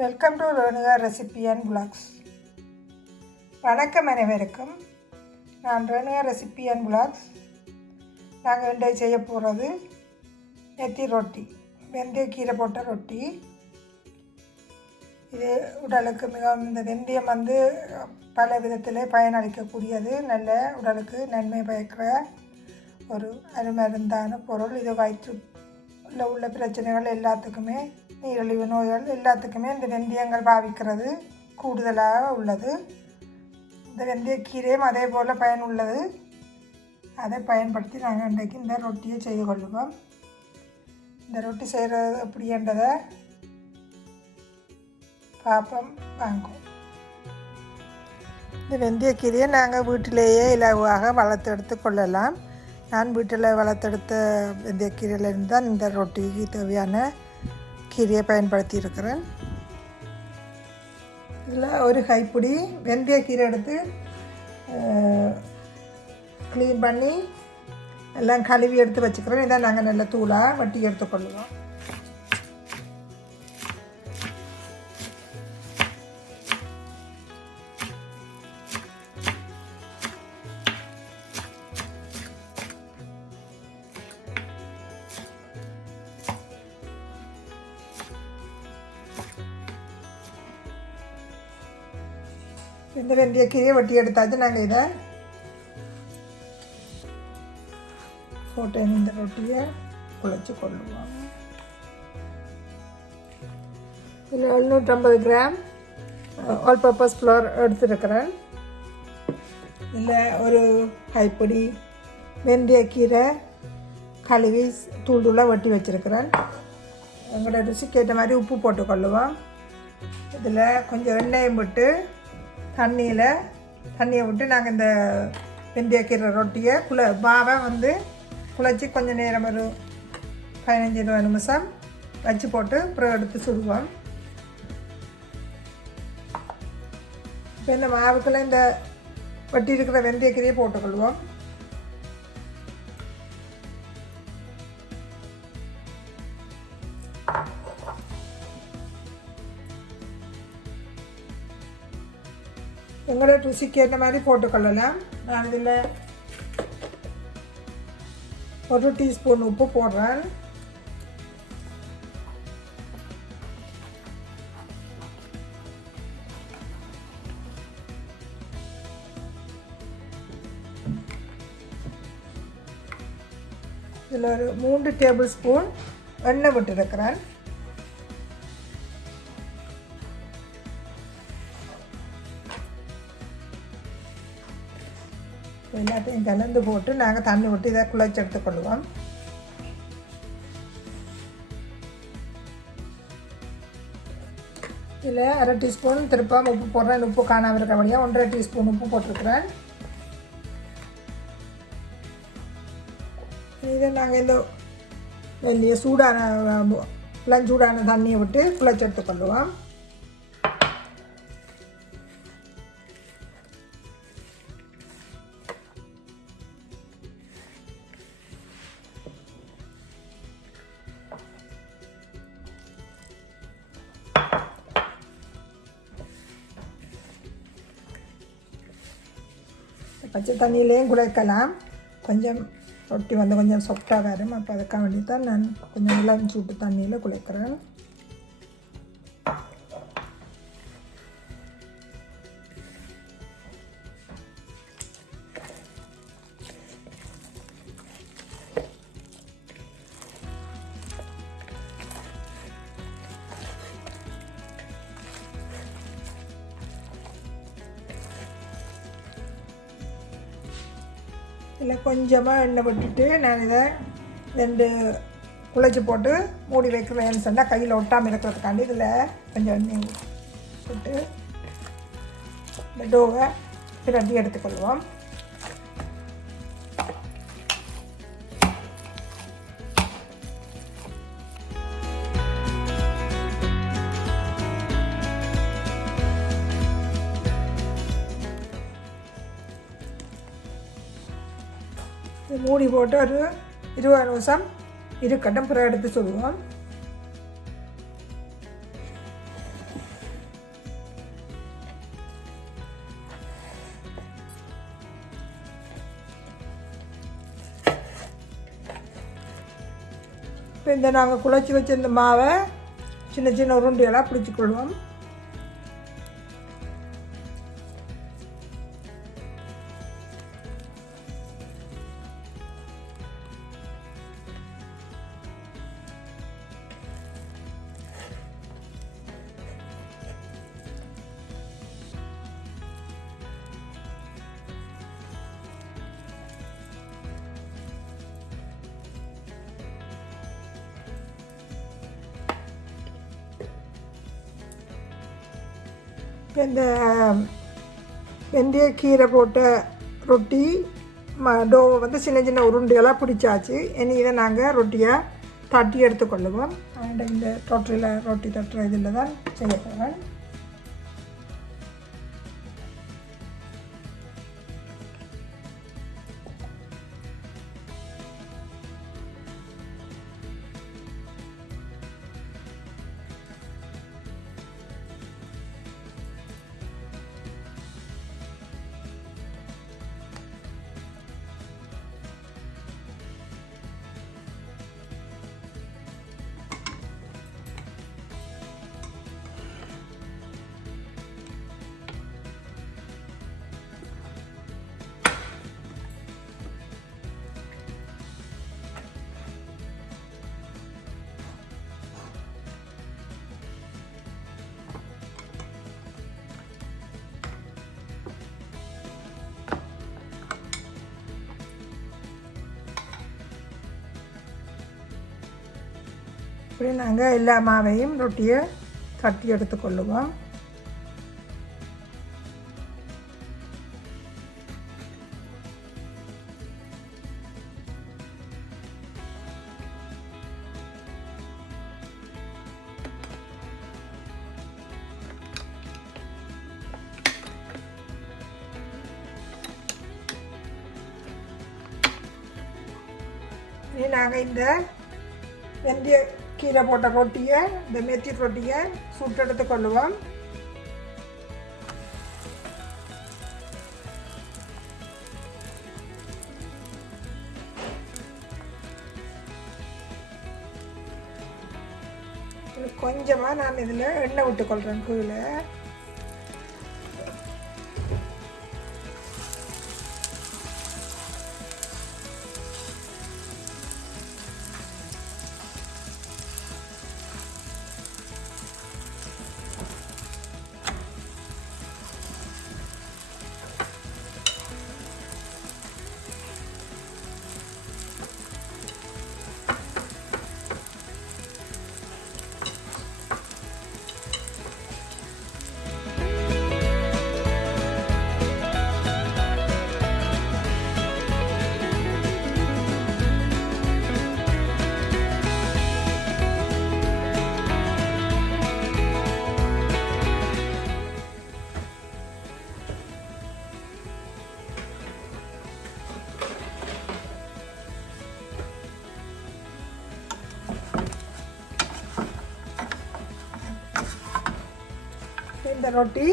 Welcome to Renuka recipe and vlogs வணக்கம் அனைவருக்கும். நான் ரேணுகா ரெசிபி அண்ட் பிளாக்ஸ் நாங்கள் இன்றைய செய்ய போகிறது நெத்தி ரொட்டி வெந்தய கீரை போட்ட ரொட்டி. இது உடலுக்கு மிகவும் இந்த வெந்தயம் வந்து பல விதத்தில் பயனளிக்கக்கூடியது. நல்ல உடலுக்கு நன்மை பயக்கிற ஒரு அருமருந்தான பொருள். இது வயிற்றுல உள்ள பிரச்சனைகள் எல்லாத்துக்குமே நீரிழிவு நோய்கள் எல்லாத்துக்குமே இந்த வெந்தயங்கள் பாவிக்கிறது கூடுதலாக உள்ளது. இந்த வெந்தயக்கீரையும் அதே போல் பயனுள்ளது. அதை பயன்படுத்தி நாங்கள் இன்றைக்கு இந்த ரொட்டியை செய்து கொள்ளுவோம். இந்த ரொட்டி செய்கிறது எப்படின்றதை பார்ப்போம் வாங்குவோம். இந்த வெந்தயக்கீரையை நாங்கள் வீட்டிலேயே இலகுவாக வளர்த்தெடுத்து கொள்ளலாம். நான் வீட்டில் வளர்த்தெடுத்த வெந்தயக்கீரையிலிருந்து தான் இந்த ரொட்டிக்கு தேவையான கீரையை பயன்படுத்தி இருக்கிறேன் இதில் ஒரு கைப்பிடி வெந்தயக்கீரை எடுத்து க்ளீன் பண்ணி எல்லாம் கழுவி எடுத்து வச்சுக்கிறோம் இதை நாங்கள் நல்ல தூளாக வட்டி எடுத்துக்கொள்ளுவோம். இந்த வெந்தய கீரையை வட்டி எடுத்தாச்சு. நாங்கள் இதை போட்டு இந்த ரொட்டியை குழைச்சி கொள்ளுவோம் இதில் எழுநூற்றம்பது கிராம் ஆல் பர்பஸ் ஃப்ளோர் எடுத்துருக்கிறேன். இதில் ஒரு கைப்பிடி வெந்தயக்கீரை கழுவி தூள் தூளாக வெட்டி வச்சுருக்கிறேன். எங்களோட ருசிக்கு ஏற்ற மாதிரி உப்பு போட்டுக்கொள்ளுவோம். இதில் கொஞ்சம் எண்ணெயும் விட்டு தண்ணியில் தண்ணியை விட்டு நாங்கள் இந்த வெந்தயக்கீரை ரொட்டியை குல மாவை வந்து குழச்சி கொஞ்சம் நேரம் ஒரு பதினஞ்சு இருபது நிமிஷம் வச்சு போட்டு அப்புறம் எடுத்து சுடுவோம். இப்போ இந்த மாவுக்குள்ளே இந்த வெட்டி இருக்கிற வெந்தயக்கீரையை போட்டுக்கொள்வோம். உங்களோட ருசிக்கு ஏற்ற மாதிரி போட்டுக்கொள்ளலாம். நான் இதில் ஒரு டீஸ்பூன் உப்பு போடுறேன். இதில் ஒரு மூன்று டேபிள் ஸ்பூன் எண்ணெய் விட்டுருக்கிறேன். எல்லாத்தையும் கலந்து போட்டு நாங்கள் தண்ணி விட்டு இதை குழைச்சி எடுத்துக்கொள்வோம் இதில் அரை டீஸ்பூன் திருப்பம் உப்பு போடுறேன். உப்பு காணாமல் இருக்கபடியாக ஒன்றரை டீஸ்பூன் உப்பு போட்டிருக்கிறேன். இதை நாங்கள் இந்த வெளியே சூடான இளம் சூடான தண்ணியை விட்டு குழைச்சி எடுத்துக்கொள்வோம் பச்சை தண்ணியிலையும் குழைக்கலாம் கொஞ்சம் ரொட்டி வந்து கொஞ்சம் சொஃப்டாக வரும். அப்போ அதுக்காக வேண்டி தான் நான் கொஞ்சம் இளம் சூட்டு தண்ணியில் குழைக்கிறேன். இதில் கொஞ்சமாக எண்ணெய் விட்டுட்டு நான் இதை ரெண்டு குழச்சி போட்டு மூடி வைக்கிறேன்னு சொன்னால் கையில் ஒட்டாமல் இருக்கிறதுக்காண்டி இதில் கொஞ்சம் எண்ணெய் விட்டு இந்த டோவை பிரட்டி எடுத்துக்கொள்வோம். மூடி போட்டு ஒரு இருபது நிமிஷம் இருக்கட்டும். பிற எடுத்து சொல்லுவோம். இப்போ இந்த நாங்கள் குழச்சி வச்சுருந்த மாவை சின்ன சின்ன உருண்டையெல்லாம் பிடிச்சிக்கொள்வோம். இந்த வெந்தய கீரை போட்ட ரொட்டி ம டோவை வந்து சின்ன சின்ன உருண்டையெல்லாம் பிடிச்சாச்சு இனி இதை நாங்கள் ரொட்டியை தட்டி எடுத்துக்கொள்ளுவோம் அண்ட் இந்த தொட்டில் ரொட்டி தட்டுற இதில் தான் செய்ய போகிறேன் இப்படி நாங்கள் எல்லா மாவையும் ரொட்டியை தட்டி எடுத்துக்கொள்ளுவோம். நாங்கள் இந்த வெந்தய கீரை போட்ட ரொட்டியை இந்த மெத்தி ரொட்டியை சுட்டெடுத்து கொள்ளுவோம். கொஞ்சமாக நான் இதில் எண்ணெய் விட்டுக்கொள்கிறேன் கீழே. இந்த ரொட்டி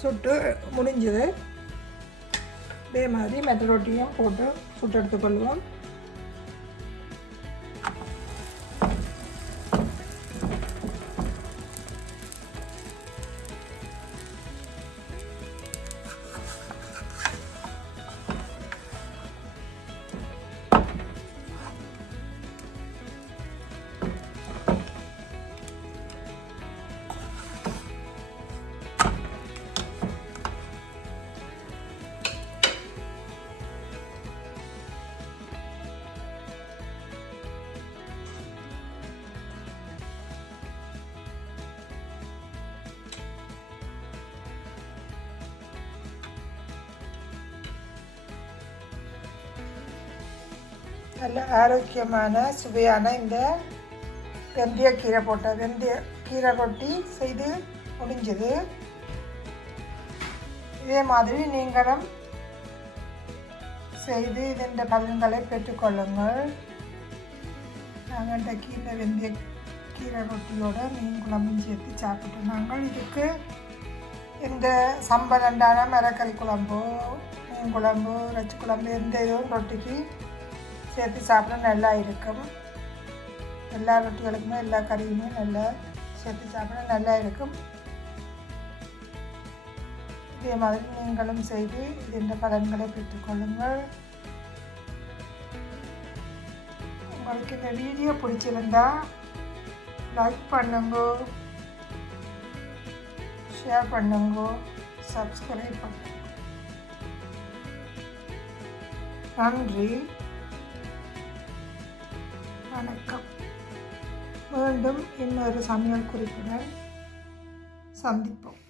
சுட்டு முடிஞ்சது. இதே மாதிரி மெத்த ரொட்டியும் போட்டு சுட்டு எடுத்துக்கொள்வோம். நல்ல ஆரோக்கியமான சுவையான இந்த வெந்தய கீரை போட்ட வெந்தய கீரை ரொட்டி செய்து முடிஞ்சது. இதே மாதிரி நீங்களும் செய்து இதன் பலன்களை பெற்றுக்கொள்ளுங்கள். நாங்கள் இந்த கீரை வெந்தய கீரை ரொட்டியோட மீன் குழம்பும் சேர்த்து சாப்பிட்டோம் நாங்கள் இதுக்கு இந்த சம்பளண்டான மரக்கறி குழம்போ மீன் குழம்பு ரச்சி குழம்பு எந்த இதுவும் ரொட்டிக்கு சேர்த்து சாப்பிட நல்லா இருக்கும். எல்லா ரொட்டிகளுக்குமே எல்லா கறியுமே நல்லா சேர்த்து சாப்பிட நல்லா இருக்கும். இதே மாதிரி நீங்களும் செய்து இதன் பலன்களை பெற்றுக்கொள்ளுங்கள் உங்களுக்கு இந்த வீடியோ பிடிச்சிருந்தா லைக் பண்ணுங்க ஷேர் பண்ணுங்க சப்ஸ்கிரைப் பண்ணுங்க. நன்றி. வணக்கம். மீண்டும் இன்னொரு சமையல் குறிப்புடன் சந்திப்போம்.